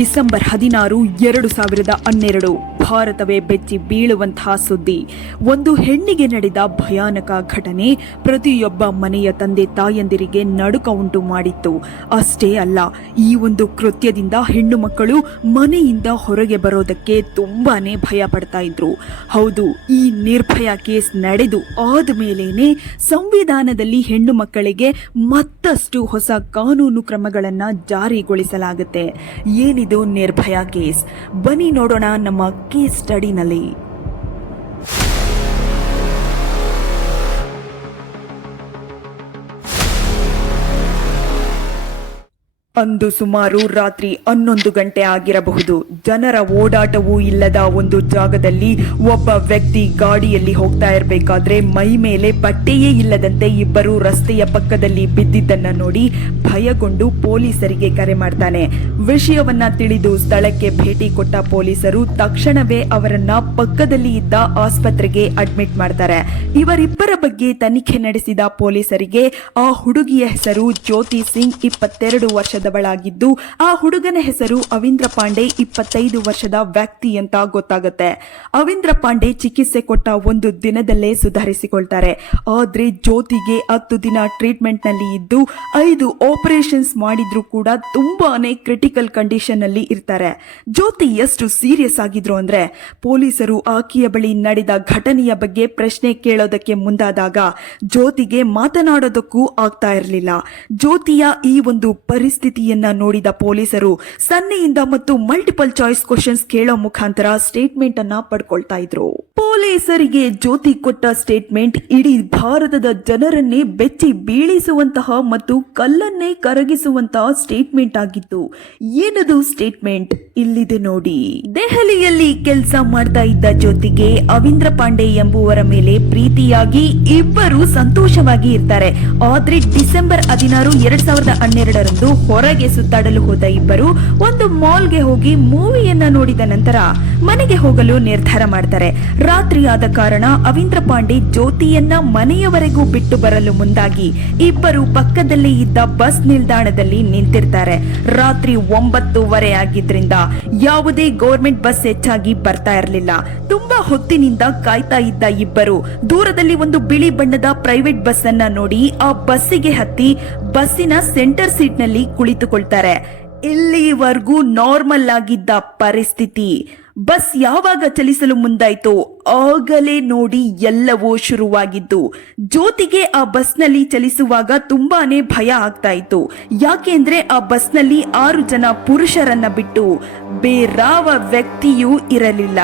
December 16, 2012 ಭಾರತವೇ ಬೆಚ್ಚಿ ಬೀಳುವಂತಹ ಸುದ್ದಿ. ಒಂದು ಹೆಣ್ಣಿಗೆ ನಡೆದ ಭಯಾನಕ ಘಟನೆ ಪ್ರತಿಯೊಬ್ಬ ಮನೆಯ ತಂದೆ ತಾಯಂದಿರಿಗೆ ನಡುಕ ಉಂಟು ಮಾಡಿತ್ತು. ಅಷ್ಟೇ ಅಲ್ಲ, ಈ ಒಂದು ಕೃತ್ಯದಿಂದ ಹೆಣ್ಣು ಮಕ್ಕಳು ಮನೆಯಿಂದ ಹೊರಗೆ ಬರೋದಕ್ಕೆ ತುಂಬಾನೇ ಭಯ ಪಡ್ತಾ ಇದ್ರು. ಹೌದು, ಈ ನಿರ್ಭಯ ಕೇಸ್ ನಡೆದು ಆದ ಮೇಲೇನೆ ಸಂವಿಧಾನದಲ್ಲಿ ಹೆಣ್ಣು ಮಕ್ಕಳಿಗೆ ಮತ್ತಷ್ಟು ಹೊಸ ಕಾನೂನು ಕ್ರಮಗಳನ್ನ ಜಾರಿಗೊಳಿಸಲಾಗುತ್ತೆ. ಏನಿದು ನಿರ್ಭಯ ಕೇಸ್? ಬನ್ನಿ ನೋಡೋಣ ನಮ್ಮ ಕೇಸ್ ಸ್ಟಡಿನಲ್ಲಿ. ಅಂದು ಸುಮಾರು ರಾತ್ರಿ 11 ಗಂಟೆ ಆಗಿರಬಹುದು. ಜನರ ಓಡಾಟವೂ ಇಲ್ಲದ ಒಂದು ಜಾಗದಲ್ಲಿ ಒಬ್ಬ ವ್ಯಕ್ತಿ ಗಾಡಿಯಲ್ಲಿ ಹೋಗ್ತಾ ಇರಬೇಕಾದ್ರೆ ಮೈ ಮೇಲೆ ಬಟ್ಟೆಯೇ ಇಲ್ಲದಂತೆ ಇಬ್ಬರು ರಸ್ತೆಯ ಪಕ್ಕದಲ್ಲಿ ಬಿದ್ದಿದ್ದನ್ನ ನೋಡಿ ಭಯಗೊಂಡು ಪೊಲೀಸರಿಗೆ ಕರೆ ಮಾಡ್ತಾನೆ. ವಿಷಯವನ್ನ ತಿಳಿದು ಸ್ಥಳಕ್ಕೆ ಭೇಟಿ ಕೊಟ್ಟ ಪೊಲೀಸರು ತಕ್ಷಣವೇ ಅವರನ್ನ ಪಕ್ಕದಲ್ಲಿ ಇದ್ದ ಆಸ್ಪತ್ರೆಗೆ ಅಡ್ಮಿಟ್ ಮಾಡ್ತಾರೆ. ಇವರಿಬ್ಬರ ಬಗ್ಗೆ ತನಿಖೆ ನಡೆಸಿದ ಪೊಲೀಸರಿಗೆ ಆ ಹುಡುಗಿಯ ಹೆಸರು ಜ್ಯೋತಿ ಸಿಂಗ್, 22 ವರ್ಷದವಳಾಗಿದ್ದು, ಆ ಹುಡುಗನ ಹೆಸರು ಅವಿಂದ್ರ ಪಾಂಡೆ, 25 ವರ್ಷದ ವ್ಯಕ್ತಿ ಅಂತ ಗೊತ್ತಾಗುತ್ತೆ. ಅವಿಂದ್ರ ಪಾಂಡೆ ಚಿಕಿತ್ಸೆ ಕೊಟ್ಟ ಒಂದು ದಿನದಲ್ಲೇ ಸುಧಾರಿಸಿಕೊಳ್ತಾರೆ. ಆದ್ರೆ ಜ್ಯೋತಿಗೆ 10 ದಿನ ಟ್ರೀಟ್ಮೆಂಟ್ ನಲ್ಲಿ ಇದ್ದು 5 ಆಪರೇಷನ್ಸ್ ಮಾಡಿದ್ರು ಕೂಡ ತುಂಬಾನೇ ಕ್ರಿಟಿಕಲ್ ಕಂಡೀಷನ್ ಅಲ್ಲಿ ಇರ್ತಾರೆ. ಜ್ಯೋತಿ ಎಷ್ಟು ಸೀರಿಯಸ್ ಆಗಿದ್ರು ಅಂದ್ರೆ, ಪೊಲೀಸರು ಆಕೆಯ ಬಳಿ ನಡೆದ ಘಟನೆಯ ಬಗ್ಗೆ ಪ್ರಶ್ನೆ ಕೇಳೋದಕ್ಕೆ ಮುಂದಾದಾಗ ಜ್ಯೋತಿಗೆ ಮಾತನಾಡೋದಕ್ಕೂ ಆಗ್ತಾ ಇರಲಿಲ್ಲ. ಜ್ಯೋತಿಯ ಈ ಒಂದು ಪರಿಸ್ಥಿತಿಯನ್ನ ನೋಡಿದ ಪೊಲೀಸರು ಸನ್ನೆಯಿಂದ ಮತ್ತು ಮಲ್ಟಿಪಲ್ ಚಾಯ್ಸ್ ಕ್ವಶನ್ಸ್ ಕೇಳೋ ಮುಖಾಂತರ ಸ್ಟೇಟ್ಮೆಂಟ್ ಅನ್ನ ಪಡ್ಕೊಳ್ತಾ ಇದ್ರು. ಪೊಲೀಸರಿಗೆ ಜ್ಯೋತಿ ಕೊಟ್ಟ ಸ್ಟೇಟ್ಮೆಂಟ್ ಇಡೀ ಭಾರತದ ಜನರನ್ನೇ ಬೆಚ್ಚಿ ಬೀಳಿಸುವಂತಹ ಮತ್ತು ಕಲ್ಲನ್ನೇ ಕರಗಿಸುವಂತಹ ಸ್ಟೇಟ್ಮೆಂಟ್ ಆಗಿತ್ತು. ಏನದು ಸ್ಟೇಟ್ಮೆಂಟ್? ಇಲ್ಲಿದೆ ನೋಡಿ. ದೆಹಲಿಯಲ್ಲಿ ಕೆಲಸ ಮಾಡ್ತಾ ಇದ್ದ ಜ್ಯೋತಿಗೆ ಅವಿಂದ್ರ ಪಾಂಡೆ ಎಂಬುವರ ಮೇಲೆ ಪ್ರೀತಿಯಾಗಿ ಇಬ್ಬರು ಸಂತೋಷವಾಗಿ ಇರ್ತಾರೆ. ಆದ್ರೆ ಡಿಸೆಂಬರ್ 16, 2012 ಹೊರಗೆ ಸುತ್ತಾಡಲು ಹೋದ ಇಬ್ಬರು ಒಂದು ಮಾಲ್ಗೆ ಹೋಗಿ ಮೂವಿಯನ್ನ ನೋಡಿದ ನಂತರ ಮನೆಗೆ ಹೋಗಲು ನಿರ್ಧಾರ ಮಾಡ್ತಾರೆ. ರಾತ್ರಿ ಆದ ಕಾರಣ ಅವಿಂದ್ರ ಪಾಂಡೆ ಜ್ಯೋತಿಯನ್ನ ಮನೆಯವರೆಗೂ ಬಿಟ್ಟು ಬರಲು ಮುಂದಾಗಿ ಇಬ್ಬರು ಪಕ್ಕದಲ್ಲೇ ಇದ್ದ ಬಸ್ ನಿಲ್ದಾಣದಲ್ಲಿ ನಿಂತಿರ್ತಾರೆ. ರಾತ್ರಿ 9:30 ಆಗಿದ್ರಿಂದ ಯಾವುದೇ ಗೌರ್ಮೆಂಟ್ ಬಸ್ ಹೆಚ್ಚಾಗಿ ಬರ್ತಾ ಇರಲಿಲ್ಲ. ತುಂಬಾ ಹೊತ್ತಿನಿಂದ ಕಾಯ್ತಾ ಇದ್ದ ಇಬ್ಬರು ದೂರದಲ್ಲಿ ಒಂದು ಬಿಳಿ ಬಣ್ಣದ ಪ್ರೈವೇಟ್ ಬಸ್ ಅನ್ನ ನೋಡಿ ಆ ಬಸ್ಸಿಗೆ ಹತ್ತಿ ಬಸ್ಸಿನ ಸೆಂಟರ್ ಸೀಟ್ ನಲ್ಲಿ ಕುಳಿತುಕೊಳ್ತಾರೆ. ಇಲ್ಲಿವರೆಗೂ ನಾರ್ಮಲ್ ಆಗಿದ್ದ ಪರಿಸ್ಥಿತಿ ಬಸ್ ಯಾವಾಗ ಚಲಿಸಲು ಮುಂದಾಯ್ತೋ ಆಗಲೇ ನೋಡಿ ಎಲ್ಲವೂ ಶುರುವಾಗಿದ್ದು. ಜ್ಯೋತಿಗೆ ಆ ಬಸ್ನಲ್ಲಿ ಚಲಿಸುವಾಗ ತುಂಬಾನೇ ಭಯ ಆಗ್ತಾ ಇತ್ತು. ಯಾಕೆಂದ್ರೆ ಆ ಬಸ್ನಲ್ಲಿ 6 ಜನ ಪುರುಷರನ್ನ ಬಿಟ್ಟು ಬೇರಾವ ವ್ಯಕ್ತಿಯೂ ಇರಲಿಲ್ಲ.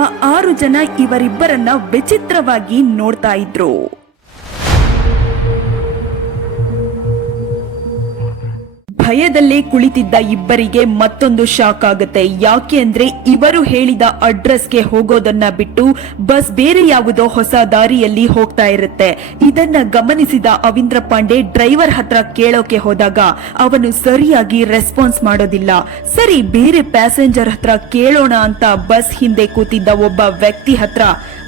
ಆ 6 ಜನ ಇವರಿಬ್ಬರನ್ನ ವಿಚಿತ್ರವಾಗಿ ನೋಡ್ತಾ ಇದ್ರು. ಭಯದಲ್ಲೇ ಕುಳಿತಿದ್ದ ಇಬ್ಬರಿಗೆ ಮತ್ತೊಂದು ಶಾಕ್ ಆಗುತ್ತೆ. ಯಾಕೆ ಅಂದ್ರೆ ಇವರು ಹೇಳಿದ ಅಡ್ರೆಸ್ಗೆ ಹೋಗೋದನ್ನ ಬಿಟ್ಟು ಬಸ್ ಬೇರೆ ಯಾವುದೋ ಹೊಸ ದಾರಿಯಲ್ಲಿ ಹೋಗ್ತಾ ಇರುತ್ತೆ. ಇದನ್ನ ಗಮನಿಸಿದ ಅವಿಂದ್ರ ಪಾಂಡೆ ಡ್ರೈವರ್ ಹತ್ರ ಕೇಳೋಕೆ ಹೋದಾಗ ಅವನು ಸರಿಯಾಗಿ ರೆಸ್ಪಾನ್ಸ್ ಮಾಡೋದಿಲ್ಲ. ಸರಿ, ಬೇರೆ ಪ್ಯಾಸೆಂಜರ್ ಹತ್ರ ಕೇಳೋಣ ಅಂತ ಬಸ್ ಹಿಂದೆ ಕೂತಿದ್ದ ಒಬ್ಬ ವ್ಯಕ್ತಿ ಹತ್ರ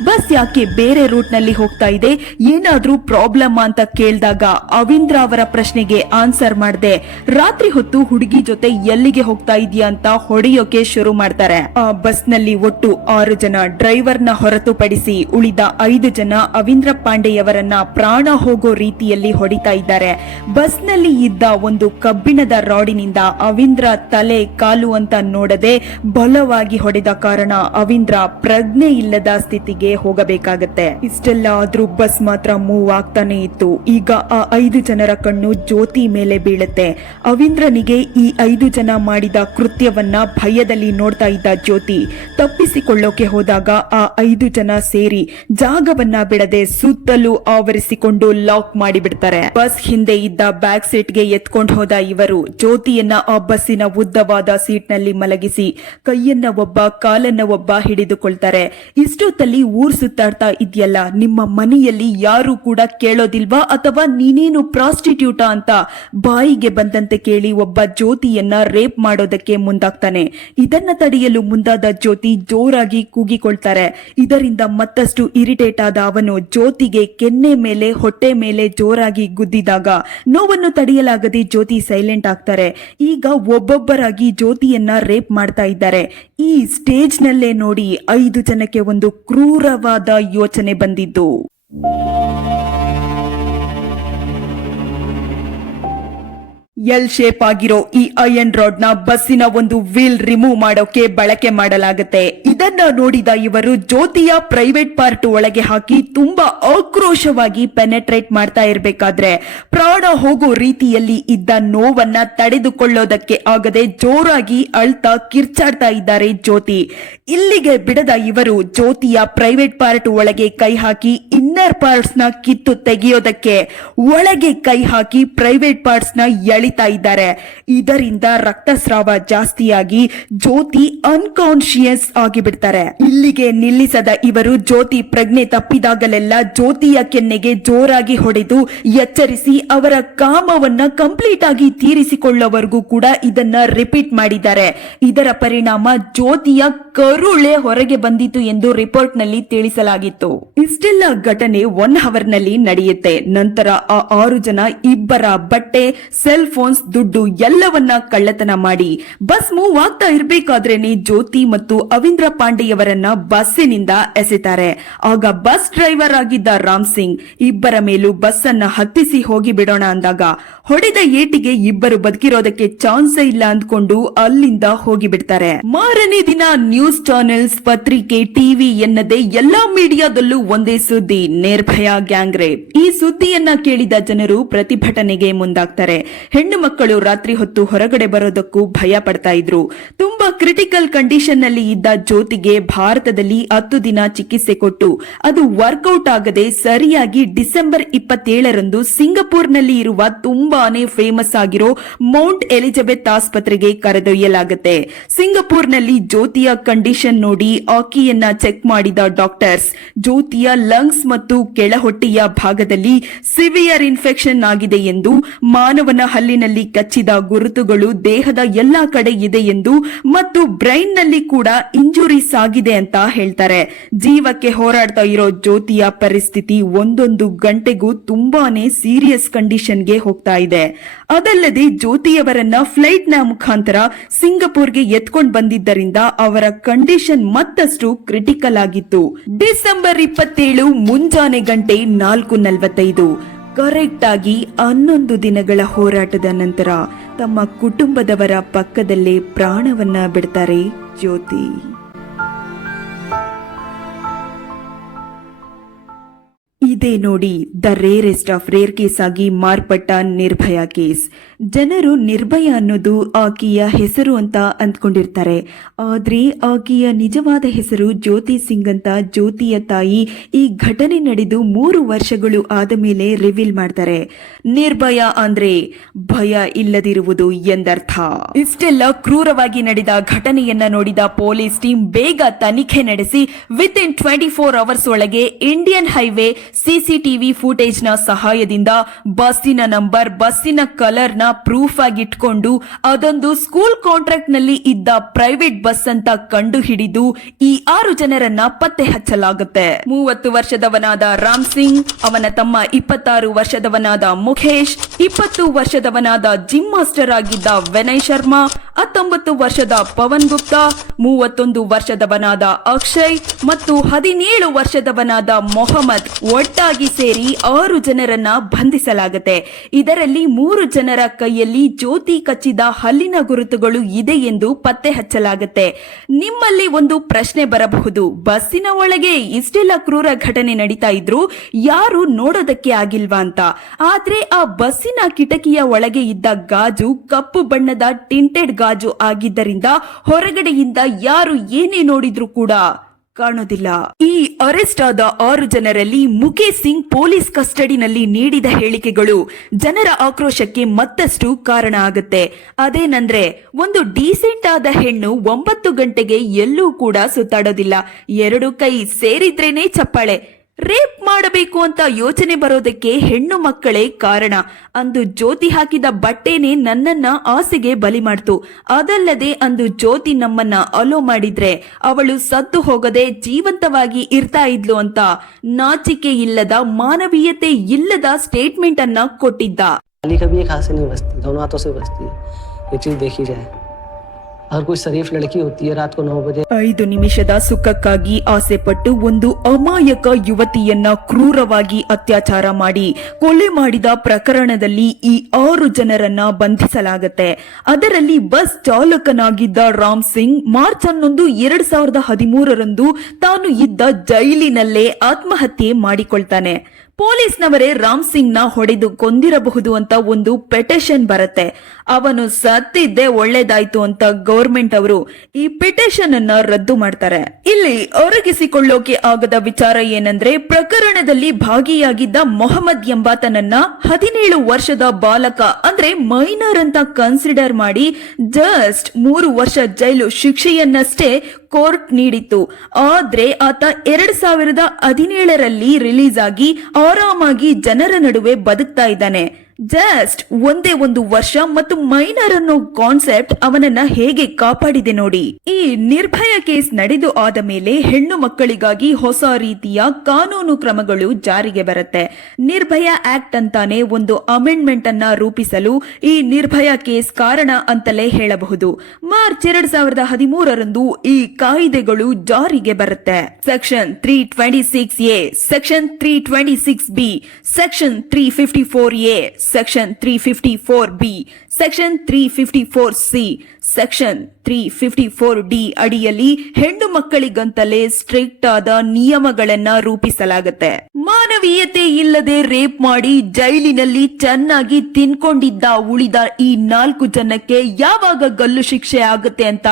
ಬಸ್ ಯಾಕೆ ಬೇರೆ ರೂಟ್ ನಲ್ಲಿ ಹೋಗ್ತಾ ಇದೆ, ಏನಾದ್ರೂ ಪ್ರಾಬ್ಲಮ್ ಅಂತ ಕೇಳಿದಾಗ ಅವಿಂದ್ರ ಅವರ ಪ್ರಶ್ನೆಗೆ ಆನ್ಸರ್ ಮಾಡದೆ ರಾತ್ರಿ ಹೊತ್ತು ಹುಡುಗಿ ಜೊತೆ ಎಲ್ಲಿಗೆ ಹೋಗ್ತಾ ಇದೆಯಾ ಅಂತ ಹೊಡೆಯೋಕೆ ಶುರು ಮಾಡ್ತಾರೆ. ಆ ಬಸ್ ನಲ್ಲಿ ಒಟ್ಟು 6 ಜನ, ಡ್ರೈವರ್ ನ ಹೊರತುಪಡಿಸಿ ಉಳಿದ 5 ಜನ ಅವಿಂದ್ರ ಪಾಂಡೆಯವರನ್ನ ಪ್ರಾಣ ಹೋಗೋ ರೀತಿಯಲ್ಲಿ ಹೊಡಿತಾ ಇದ್ದಾರೆ. ಬಸ್ ನಲ್ಲಿ ಇದ್ದ ಒಂದು ಕಬ್ಬಿಣದ ರಾಡಿನಿಂದ ಅವಿಂದ್ರ ತಲೆ ಕಾಲು ಅಂತ ನೋಡದೆ ಬಲವಾಗಿ ಹೊಡೆದ ಕಾರಣ ಅವಿಂದ್ರ ಪ್ರಜ್ಞೆ ಇಲ್ಲದ ಸ್ಥಿತಿಗೆ ಹೋಗಬೇಕಾಗತ್ತೆ. ಇಷ್ಟೆಲ್ಲ ಆದ್ರೂ ಬಸ್ ಮಾತ್ರ ಮೂವ್ ಆಗ್ತಾನೆ ಇತ್ತು. ಈಗ ಆ 5 ಜನರ ಕಣ್ಣು ಜ್ಯೋತಿ ಮೇಲೆ ಬೀಳುತ್ತೆ. ಅವಿಂದ್ರನಿಗೆ ಈ 5 ಜನ ಮಾಡಿದ ಕೃತ್ಯವನ್ನ ಭಯದಲ್ಲಿ ನೋಡ್ತಾ ಇದ್ದ ಜ್ಯೋತಿ ತಪ್ಪಿಸಿಕೊಳ್ಳೋಕೆ ಹೋದಾಗ ಆ 5 ಜನ ಸೇರಿ ಜಾಗವನ್ನ ಬಿಡದೆ ಸುತ್ತಲೂ ಆವರಿಸಿಕೊಂಡು ಲಾಕ್ ಮಾಡಿಬಿಡ್ತಾರೆ. ಬಸ್ ಹಿಂದೆ ಇದ್ದ ಬ್ಯಾಕ್ ಸೀಟ್ ಗೆ ಎತ್ಕೊಂಡು ಹೋದ ಇವರು ಜ್ಯೋತಿಯನ್ನ ಆ ಬಸ್ಸಿನ ಉದ್ದವಾದ ಸೀಟ್ ನಲ್ಲಿ ಮಲಗಿಸಿ ಕೈಯನ್ನ ಒಬ್ಬ ಕಾಲನ್ನ ಒಬ್ಬ ಹಿಡಿದುಕೊಳ್ತಾರೆ. ಇಷ್ಟೊತ್ತಲ್ಲಿ ಊರ್ ಸುತ್ತಾಡ್ತಾ ಇದೆಯಲ್ಲ, ನಿಮ್ಮ ಮನೆಯಲ್ಲಿ ಯಾರು ಕೂಡ ಕೇಳೋದಿಲ್ವಾ ಅಥವಾ ನೀನೇನು ಪ್ರಾಸ್ಟಿಟ್ಯೂಟಾ ಅಂತ ಬಾಯಿಗೆ ಬಂದಂತೆ ಕೇಳಿ ಒಬ್ಬ ಜ್ಯೋತಿಯನ್ನ ರೇಪ್ ಮಾಡೋದಕ್ಕೆ ಮುಂದಾಗ್ತಾನೆ. ಇದನ್ನ ತಡೆಯಲು ಮುಂದಾದ ಜ್ಯೋತಿ ಜೋರಾಗಿ ಕೂಗಿಕೊಳ್ತಾರೆ. ಇದರಿಂದ ಮತ್ತಷ್ಟು ಇರಿಟೇಟ್ ಆದ ಅವನು ಜ್ಯೋತಿಗೆ ಕೆನ್ನೆ ಮೇಲೆ ಹೊಟ್ಟೆ ಮೇಲೆ ಜೋರಾಗಿ ಗುದ್ದಿದಾಗ ನೋವನ್ನು ತಡೆಯಲಾಗದೆ ಜ್ಯೋತಿ ಸೈಲೆಂಟ್ ಆಗ್ತಾರೆ. ಈಗ ಒಬ್ಬೊಬ್ಬರಾಗಿ ಜ್ಯೋತಿಯನ್ನ ರೇಪ್ ಮಾಡ್ತಾ ಇದ್ದಾರೆ. ಈ ಸ್ಟೇಜ್ ನಲ್ಲೇ ನೋಡಿ 5 ಜನಕ್ಕೆ ಒಂದು ಕ್ರೂರವಾದ ಯೋಚನೆ ಬಂದಿದ್ದು. ಎಲ್ ಶೇಪ್ ಆಗಿರೋ ಈ ಐರನ್ ರಾಡ್ ನ ಬಸ್ಸಿನ ಒಂದು ವೀಲ್ ರಿಮೂವ್ ಮಾಡೋಕೆ ಬಳಕೆ ಮಾಡಲಾಗುತ್ತೆ. ಇದನ್ನ ನೋಡಿದ ಇವರು ಜ್ಯೋತಿಯ ಪ್ರೈವೇಟ್ ಪಾರ್ಟ್ ಒಳಗೆ ಹಾಕಿ ತುಂಬಾ ಆಕ್ರೋಶವಾಗಿ ಪೆನೆಟ್ರೇಟ್ ಮಾಡ್ತಾ ಇರಬೇಕಾದ್ರೆ ಪ್ರಾಣ ಹೋಗೋ ರೀತಿಯಲ್ಲಿ ಇದ್ದ ನೋವನ್ನ ತಡೆದುಕೊಳ್ಳೋದಕ್ಕೆ ಆಗದೆ ಜೋರಾಗಿ ಅಳ್ತಾ ಕಿರ್ಚಾಡ್ತಾ ಇದ್ದಾರೆ ಜ್ಯೋತಿ. ಇಲ್ಲಿಗೆ ಬಿಡದ ಇವರು ಜ್ಯೋತಿಯ ಪ್ರೈವೇಟ್ ಪಾರ್ಟ್ ಒಳಗೆ ಕೈ ಹಾಕಿ ಇನ್ನರ್ ಪಾರ್ಟ್ಸ್ ನ ಕಿತ್ತು ತೆಗೆಯೋದಕ್ಕೆ ಒಳಗೆ ಕೈ ಹಾಕಿ ಪ್ರೈವೇಟ್ ಪಾರ್ಟ್ಸ್ ನ ಎಳಿತಾ ಇದ್ದಾರೆ. ಇದರಿಂದ ರಕ್ತಸ್ರಾವ ಜಾಸ್ತಿಯಾಗಿ ಜ್ಯೋತಿ ಅನ್ಕಾನ್ಶಿಯಸ್ ಆಗಿಬಿಡ್ತಾರೆ. ಇಲ್ಲಿಗೆ ನಿಲ್ಲಿಸದ ಇವರು ಜ್ಯೋತಿ ಪ್ರಜ್ಞೆ ತಪ್ಪಿದಾಗಲೆಲ್ಲ ಜ್ಯೋತಿಯ ಕೆನ್ನೆಗೆ ಜೋರಾಗಿ ಹೊಡೆದು ಎಚ್ಚರಿಸಿ ಅವರ ಕಾಮವನ್ನ ಕಂಪ್ಲೀಟ್ ಆಗಿ ತೀರಿಸಿಕೊಳ್ಳುವವರೆಗೂ ಕೂಡ ಇದನ್ನ ರಿಪೀಟ್ ಮಾಡಿದ್ದಾರೆ. ಇದರ ಪರಿಣಾಮ ಜ್ಯೋತಿಯ ಕರುಳೆ ಹೊರಗೆ ಬಂದಿತು ಎಂದು ರಿಪೋರ್ಟ್ ನಲ್ಲಿ ತಿಳಿಸಲಾಗಿತ್ತು. ಇಷ್ಟೆಲ್ಲ ಘಟನೆ 1 ಅವರ್ ನಲ್ಲಿ ನಡೆಯುತ್ತೆ. ನಂತರ ಆ 6 ಜನ ಇಬ್ಬರ ಬಟ್ಟೆ, ಸೆಲ್ ಫೋನ್ಸ್, ದುಡ್ಡು ಎಲ್ಲವನ್ನ ಕಳ್ಳತನ ಮಾಡಿ ಬಸ್ ಮೂವ್ ಆಗ್ತಾ ಇರ್ಬೇಕಾದ್ರೇನೆ ಜ್ಯೋತಿ ಮತ್ತು ಅವಿಂದ್ರ ಪಾಂಡೆಯವರನ್ನ ಬಸ್ಸಿನಿಂದ ಎಸೆತಾರೆ. ಆಗ ಬಸ್ ಡ್ರೈವರ್ ಆಗಿದ್ದ ರಾಮ್ ಸಿಂಗ್ ಇಬ್ಬರ ಮೇಲೂ ಬಸ್ ಅನ್ನ ಹತ್ತಿಸಿ ಹೋಗಿ ಬಿಡೋಣ ಅಂದಾಗ ಹೊಡೆದ ಏಟಿಗೆ ಇಬ್ಬರು ಬದುಕಿರೋದಕ್ಕೆ ಚಾನ್ಸೇ ಇಲ್ಲ ಅಂದ್ಕೊಂಡು ಅಲ್ಲಿಂದ ಹೋಗಿ ಬಿಡ್ತಾರೆ. ಮಾರನೇ ದಿನ ನ್ಯೂಸ್ ಚಾನೆಲ್ಸ್, ಪತ್ರಿಕೆ, ಟಿವಿ ಎನ್ನದೇ ಎಲ್ಲಾ ಮೀಡಿಯಾದಲ್ಲೂ ಒಂದೇ ಸುದ್ದಿ, ನಿರ್ಭಯ ಗ್ಯಾಂಗ್ ರೇಪ್. ಈ ಸುದ್ದಿಯನ್ನ ಕೇಳಿದ ಜನರು ಪ್ರತಿಭಟನೆಗೆ ಮುಂದಾಗ್ತಾರೆ. ಹೆಣ್ಣು ಮಕ್ಕಳು ರಾತ್ರಿ ಹೊತ್ತು ಹೊರಗಡೆ ಬರೋದಕ್ಕೂ ಭಯ ಪಡ್ತಾ ಇದ್ರು. ತುಂಬಾ ಕ್ರಿಟಿಕಲ್ ಕಂಡೀಷನ್ ನಲ್ಲಿ ಇದ್ದ ಜ್ಯೋತಿಗೆ ಭಾರತದಲ್ಲಿ 10 ದಿನ ಚಿಕಿತ್ಸೆ ಕೊಟ್ಟು ಅದು ವರ್ಕೌಟ್ ಆಗದೆ ಸರಿಯಾಗಿ ಡಿಸೆಂಬರ್ 27ರಂದು ಸಿಂಗಪೂರ್ನಲ್ಲಿ ಇರುವ ತುಂಬಾನೇ ಫೇಮಸ್ ಆಗಿರೋ ಮೌಂಟ್ ಎಲಿಜಬೆತ್ ಆಸ್ಪತ್ರೆಗೆ ಕರೆದೊಯ್ಯಲಾಗುತ್ತೆ. ಸಿಂಗಪೂರ್ನಲ್ಲಿ ಜ್ಯೋತಿಯ ಕಂಡೀಷನ್ ನೋಡಿ ಆಕೆಯನ್ನ ಚೆಕ್ ಮಾಡಿದ ಡಾಕ್ಟರ್ಸ್ ಜ್ಯೋತಿಯ ಲಂಗ್ಸ್ ಮತ್ತು ಕೆಳಹೊಟ್ಟೆಯ ಭಾಗದಲ್ಲಿ ಸಿವಿಯರ್ ಇನ್ಫೆಕ್ಷನ್ ಆಗಿದೆ ಎಂದು, ಮಾನವನ ಹಲ್ಲಿನಲ್ಲಿ ಕಚ್ಚಿದ ಗುರುತುಗಳು ದೇಹದ ಎಲ್ಲಾ ಕಡೆ ಇದೆ ಎಂದು ಮತ್ತು ಬ್ರೈನ್ ನಲ್ಲಿ ಕೂಡ ಇಂಜುರೀಸ್ ಆಗಿದೆ ಅಂತ ಹೇಳ್ತಾರೆ. ಜೀವಕ್ಕೆ ಹೋರಾಡ್ತಾ ಇರೋ ಜ್ಯೋತಿಯ ಪರಿಸ್ಥಿತಿ ಒಂದೊಂದು ಗಂಟೆಗೂ ತುಂಬಾನೇ ಸೀರಿಯಸ್ ಕಂಡೀಷನ್ಗೆ ಹೋಗ್ತಾ ಇದೆ. ಅದಲ್ಲದೆ ಜ್ಯೋತಿಯವರನ್ನ ಫ್ಲೈಟ್ ನ ಮುಖಾಂತರ ಸಿಂಗಪೂರ್ಗೆ ಎತ್ಕೊಂಡು ಬಂದಿದ್ದರಿಂದ ಅವರ ಕಂಡೀಷನ್ ಮತ್ತಷ್ಟು ಕ್ರಿಟಿಕಲ್ ಆಗಿತ್ತು. ಡಿಸೆಂಬರ್ 27 ಮುಂಜಾನೆ ಗಂಟೆ 4:45 ಕರೆಕ್ಟ್ ಆಗಿ 11 ದಿನಗಳ ಹೋರಾಟದ ನಂತರ ತಮ್ಮ ಕುಟುಂಬದವರ ಪಕ್ಕದಲ್ಲೇ ಪ್ರಾಣವನ್ನ ಬಿಡ್ತಾರೆ ಜ್ಯೋತಿ. ಇದೇ ನೋಡಿ the rarest of rare case ಆಗಿ ಮಾರ್ಪಟ್ಟ ನಿರ್ಭಯ ಕೇಸ್. ಜನರು ನಿರ್ಭಯ ಅನ್ನೋದು ಆಕೆಯ ಹೆಸರು ಅಂತ ಅಂದ್ಕೊಂಡಿರ್ತಾರೆ. ಆದ್ರೆ ಆಕೆಯ ನಿಜವಾದ ಹೆಸರು ಜ್ಯೋತಿ ಸಿಂಗ್ ಅಂತ ಜ್ಯೋತಿಯ ತಾಯಿ ಈ ಘಟನೆ ನಡೆದು 3 ವರ್ಷಗಳು ಆದ ಮೇಲೆ ರಿವೀಲ್ ಮಾಡ್ತಾರೆ. ನಿರ್ಭಯ ಅಂದ್ರೆ ಭಯ ಇಲ್ಲದಿರುವುದು ಎಂದರ್ಥ. ಇಷ್ಟೆಲ್ಲ ಕ್ರೂರವಾಗಿ ನಡೆದ ಘಟನೆಯನ್ನ ನೋಡಿದ ಪೊಲೀಸ್ ಟೀಮ್ ಬೇಗ ತನಿಖೆ ನಡೆಸಿ ವಿತಿನ್ 24 ಅವರ್ಸ್ ಒಳಗೆ ಇಂಡಿಯನ್ ಹೈವೇ ಸಿಸಿಟಿವಿ ಫುಟೇಜ್ ನ ಸಹಾಯದಿಂದ ಬಸ್ಸಿನ ನಂಬರ್, ಬಸ್ಸಿನ ಕಲರ್ ನ ಪ್ರೂಫ್ ಆಗಿ ಇಟ್ಕೊಂಡು ಅದೊಂದು ಸ್ಕೂಲ್ ಕಾಂಟ್ರಾಕ್ಟ್ ನಲ್ಲಿ ಇದ್ದ ಪ್ರೈವೇಟ್ ಬಸ್ ಅಂತ ಕಂಡು ಹಿಡಿದು ಈ 6 ಜನರನ್ನ ಪತ್ತೆ ಹಚ್ಚಲಾಗುತ್ತೆ. 30 ವರ್ಷದವನಾದ ರಾಮ್ ಸಿಂಗ್, ಅವನ ತಮ್ಮ 26 ವರ್ಷದವನಾದ ಮುಖೇಶ್, 20 ವರ್ಷದವನಾದ ಜಿಮ್ ಮಾಸ್ಟರ್ ಆಗಿದ್ದ ವಿನಯ್ ಶರ್ಮಾ, 19 ವರ್ಷದ ಪವನ್ ಗುಪ್ತಾ, 31 ವರ್ಷದವನಾದ ಅಕ್ಷಯ್ ಮತ್ತು 17 ವರ್ಷದವನಾದ ಮೊಹಮ್ಮದ್ ಒಟ್ಟಾಗಿ ಸೇರಿ 6 ಜನರನ್ನ ಬಂಧಿಸಲಾಗುತ್ತೆ. ಇದರಲ್ಲಿ 3 ಜನರ ಕೈಯಲ್ಲಿ ಜ್ಯೋತಿ ಕಚ್ಚಿದ ಹಲ್ಲಿನ ಗುರುತುಗಳು ಇದೆ ಎಂದು ಪತ್ತೆ ಹಚ್ಚಲಾಗುತ್ತೆ. ನಿಮ್ಮಲ್ಲಿ ಒಂದು ಪ್ರಶ್ನೆ ಬರಬಹುದು, ಬಸ್ಸಿನ ಒಳಗೆ ಇಷ್ಟೆಲ್ಲ ಕ್ರೂರ ಘಟನೆ ನಡೀತಾ ಇದ್ರು ಯಾರು ನೋಡೋದಕ್ಕೆ ಆಗಿಲ್ವಾ ಅಂತ. ಆದ್ರೆ ಆ ಬಸ್ಸಿನ ಕಿಟಕಿಯ ಒಳಗೆ ಇದ್ದ ಗಾಜು ಕಪ್ಪು ಬಣ್ಣದ ಟಿಂಟೆಡ್ ಗಾಜು ಆಗಿದ್ದರಿಂದ ಹೊರಗಡೆಯಿಂದ ಯಾರು ಏನೇ ನೋಡಿದ್ರು ಕೂಡ ಕಾಣೋದಿಲ್ಲ. ಈ ಅರೆಸ್ಟ್ ಆದ 6 ಜನರಲ್ಲಿ ಮುಖೇಶ್ ಸಿಂಗ್ ಪೊಲೀಸ್ ಕಸ್ಟಡಿನಲ್ಲಿ ನೀಡಿದ ಹೇಳಿಕೆಗಳು ಜನರ ಆಕ್ರೋಶಕ್ಕೆ ಮತ್ತಷ್ಟು ಕಾರಣ ಆಗುತ್ತೆ. ಅದೇನಂದ್ರೆ, ಒಂದು ಡೀಸೆಂಟ್ ಆದ ಹೆಣ್ಣು 9 ಗಂಟೆಗೆ ಎಲ್ಲೂ ಕೂಡ ಸುತ್ತಾಡೋದಿಲ್ಲ, 2 ಕೈ ಸೇರಿದ್ರೇನೆ ಚಪ್ಪಾಳೆ. ರೇಪ್ ಮಾಡಬೇಕು ಅಂತ ಯೋಚನೆ ಬರೋದಕ್ಕೆ ಹೆಣ್ಣು ಮಕ್ಕಳೇ ಕಾರಣ. ಅಂದು ಜ್ಯೋತಿ ಹಾಕಿದ ಬಟ್ಟೆನೆ ನನ್ನನ್ನ ಆಸೆಗೆ ಬಲಿ ಮಾಡ್ತು. ಅದಲ್ಲದೆ ಅಂದು ಜ್ಯೋತಿ ನಮ್ಮನ್ನ ಅಲೋ ಮಾಡಿದ್ರೆ ಅವಳು ಸತ್ತು ಹೋಗದೆ ಜೀವಂತವಾಗಿ ಇರ್ತಾ ಇದ್ಲು ಅಂತ ನಾಚಿಕೆ ಇಲ್ಲದ, ಮಾನವೀಯತೆ ಇಲ್ಲದ ಸ್ಟೇಟ್ಮೆಂಟ್ ಅನ್ನ ಕೊಟ್ಟಿದ್ದ. गाली कभी एक हाथ से नहीं बजती, दोनों हाथों से बजती है. ये चीज देखी जाए. अगर कोई शरीफ लड़की होती है रात को 9 बजे 5 ನಿಮಿಷದ ಸುಖಕ್ಕಾಗಿ ಆಸೆ ಪಟ್ಟು ಒಂದು ಅಮಾಯಕ ಯುವತಿಯನ್ನ ಕ್ರೂರವಾಗಿ ಅತ್ಯಾಚಾರ ಮಾಡಿ ಕೊಲೆ ಮಾಡಿದ ಪ್ರಕರಣದಲ್ಲಿ ಈ 6 ಜನರನ್ನ ಬಂಧಿಸಲಾಗುತ್ತೆ. ಅದರಲ್ಲಿ ಬಸ್ ಚಾಲಕನಾಗಿದ್ದ ರಾಮ್ ಸಿಂಗ್ ಮಾರ್ಚ್ 11, 2013ರಂದು ತಾನು ಇದ್ದ ಜೈಲಿನಲ್ಲೇ ಆತ್ಮಹತ್ಯೆ ಮಾಡಿಕೊಳ್ತಾನೆ. ಪೊಲೀಸ್ನವರೇ ರಾಮ್ ಸಿಂಗ್ ನ ಹೊಡೆದು ಕೊಂದಿರಬಹುದು ಅಂತ ಒಂದು ಪೆಟಿಷನ್ ಬರುತ್ತೆ. ಅವನು ಸತ್ತಿದ್ದೇ ಒಳ್ಳೇದಾಯ್ತು ಅಂತ ಗವರ್ಮೆಂಟ್ ಅವರು ಈ ಪಿಟಿಷನ್ ಅನ್ನ ರದ್ದು ಮಾಡ್ತಾರೆ. ಇಲ್ಲಿ ಅರಗಿಸಿಕೊಳ್ಳೋಕೆ ಆಗದ ವಿಚಾರ ಏನಂದ್ರೆ, ಪ್ರಕರಣದಲ್ಲಿ ಭಾಗಿಯಾಗಿದ್ದ ಮೊಹಮ್ಮದ್ ಎಂಬಾತನನ್ನ 17 ವರ್ಷದ ಬಾಲಕ ಅಂದ್ರೆ ಮೈನರ್ ಅಂತ ಕನ್ಸಿಡರ್ ಮಾಡಿ ಜಸ್ಟ್ 3 ವರ್ಷ ಜೈಲು ಶಿಕ್ಷೆಯನ್ನಷ್ಟೇ ಕೋರ್ಟ್ ನೀಡಿತ್ತು. ಆದ್ರೆ ಆತ 2017ರಲ್ಲಿ ರಿಲೀಸ್ ಆಗಿ ಆರಾಮಾಗಿ ಜನರ ನಡುವೆ ಬದುಕ್ತಾ ಇದ್ದಾನೆ. ಜಸ್ಟ್ ಒಂದೇ 1 ವರ್ಷ ಮತ್ತು ಮೈನರ್ ಅನ್ನೋ ಕಾನ್ಸೆಪ್ಟ್ ಅವನನ್ನ ಹೇಗೆ ಕಾಪಾಡಿದೆ ನೋಡಿ. ಈ ನಿರ್ಭಯ ಕೇಸ್ ನಡೆದು ಆದ ಮೇಲೆ ಹೆಣ್ಣು ಮಕ್ಕಳಿಗಾಗಿ ಹೊಸ ರೀತಿಯ ಕಾನೂನು ಕ್ರಮಗಳು ಜಾರಿಗೆ ಬರುತ್ತೆ. ನಿರ್ಭಯ ಆಕ್ಟ್ ಅಂತಾನೆ ಒಂದು ಅಮೆಂಡ್ಮೆಂಟ್ ಅನ್ನ ರೂಪಿಸಲು ಈ ನಿರ್ಭಯ ಕೇಸ್ ಕಾರಣ ಅಂತಲೇ ಹೇಳಬಹುದು. ಮಾರ್ಚ್ 2013ರಂದು ಈ ಕಾಯ್ದೆಗಳು ಜಾರಿಗೆ ಬರುತ್ತೆ. Section 326A, section 326B, section 354A, section 354B, section 354C, section 354D ಅಡಿಯಲ್ಲಿ ಹೆಣ್ಣು ಮಕ್ಕಳಿಗಂತಲೇ ಸ್ಟ್ರಿಕ್ಟ್ ಆದ ನಿಯಮಗಳನ್ನ ರೂಪಿಸಲಾಗುತ್ತೆ. ಮಾನವೀಯತೆ ಇಲ್ಲದೆ ರೇಪ್ ಮಾಡಿ ಜೈಲಿನಲ್ಲಿ ಚೆನ್ನಾಗಿ ತಿನ್ಕೊಂಡಿದ್ದ ಉಳಿದ ಈ 4 ಜನಕ್ಕೆ ಯಾವಾಗ ಗಲ್ಲು ಶಿಕ್ಷೆ ಆಗುತ್ತೆ ಅಂತ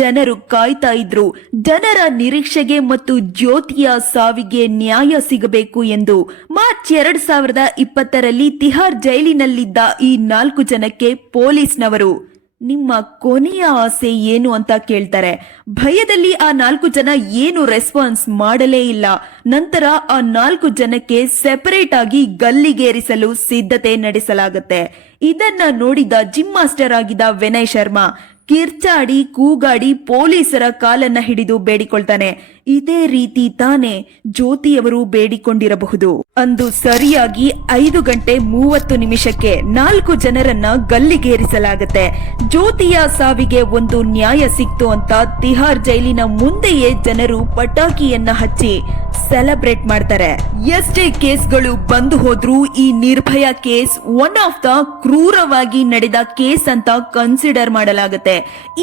ಜನರು ಕಾಯ್ತಾ ಇದ್ರು. ಜನರ ನಿರೀಕ್ಷೆಗೆ ಮತ್ತು ಜ್ಯೋತಿಯ ಸಾವಿಗೆ ನ್ಯಾಯ ಸಿಗಬೇಕು ಎಂದು ಮಾರ್ಚ್ 2020ರಲ್ಲಿ ತಿಹಾರ್ ಜೈಲಿನಲ್ಲಿದ್ದ ಈ 4 ಜನಕ್ಕೆ ಪೊಲೀಸ್ನವರು ನಿಮ್ಮ ಕೊನೆಯ ಆಸೆ ಏನು ಅಂತ ಕೇಳ್ತಾರೆ. ಭಯದಲ್ಲಿ ಆ 4 ಜನ ಏನು ರೆಸ್ಪಾನ್ಸ್ ಮಾಡಲೇ ಇಲ್ಲ. ನಂತರ ಆ 4 ಜನಕ್ಕೆ ಸೆಪರೇಟ್ ಆಗಿ ಗಲ್ಲಿಗೇರಿಸಲು ಸಿದ್ಧತೆ ನಡೆಸಲಾಗುತ್ತೆ. ಇದನ್ನ ನೋಡಿದ ಜಿಮ್ ಮಾಸ್ಟರ್ ಆಗಿದ್ದ ವಿನಯ್ ಶರ್ಮಾ ಕಿರ್ಚಾಡಿ ಕೂಗಾಡಿ ಪೊಲೀಸರ ಕಾಲನ್ನ ಹಿಡಿದು ಬೇಡಿಕೊಳ್ತಾನೆ. ಇದೇ ರೀತಿ ತಾನೇ ಜ್ಯೋತಿಯವರು ಬೇಡಿಕೊಂಡಿರಬಹುದು. ಅಂದು ಸರಿಯಾಗಿ 5:30 4 ಜನರನ್ನ ಗಲ್ಲಿಗೇರಿಸಲಾಗುತ್ತೆ. ಜ್ಯೋತಿಯ ಸಾವಿಗೆ ಒಂದು ನ್ಯಾಯ ಸಿಕ್ತು ಅಂತ ತಿಹಾರ್ ಜೈಲಿನ ಮುಂದೆಯೇ ಜನರು ಪಟಾಕಿಯನ್ನ ಹಚ್ಚಿ ಸೆಲೆಬ್ರೇಟ್ ಮಾಡ್ತಾರೆ. ಎಷ್ಟೇ ಕೇಸ್ಗಳು ಬಂದು ಹೋದ್ರೂ ಈ ನಿರ್ಭಯ ಕೇಸ್ ಒನ್ ಆಫ್ ದ ಕ್ರೂರವಾಗಿ ನಡೆದ ಕೇಸ್ ಅಂತ ಕನ್ಸಿಡರ್ ಮಾಡಲಾಗುತ್ತೆ.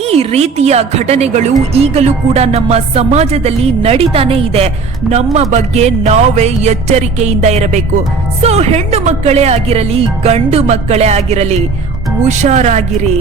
ಈ ರೀತಿಯ ಘಟನೆಗಳು ಈಗಲೂ ಕೂಡ ನಮ್ಮ ಸಮಾಜದಲ್ಲಿ ನಡೀತಾನೆ ಇದೆ. ನಮ್ಮ ಬಗ್ಗೆ ನಾವೇ ಎಚ್ಚರಿಕೆಯಿಂದ ಇರಬೇಕು. ಸೊ ಹೆಣ್ಣು ಮಕ್ಕಳೇ ಆಗಿರಲಿ, ಗಂಡು ಮಕ್ಕಳೇ ಆಗಿರಲಿ, ಹುಷಾರಾಗಿರಿ.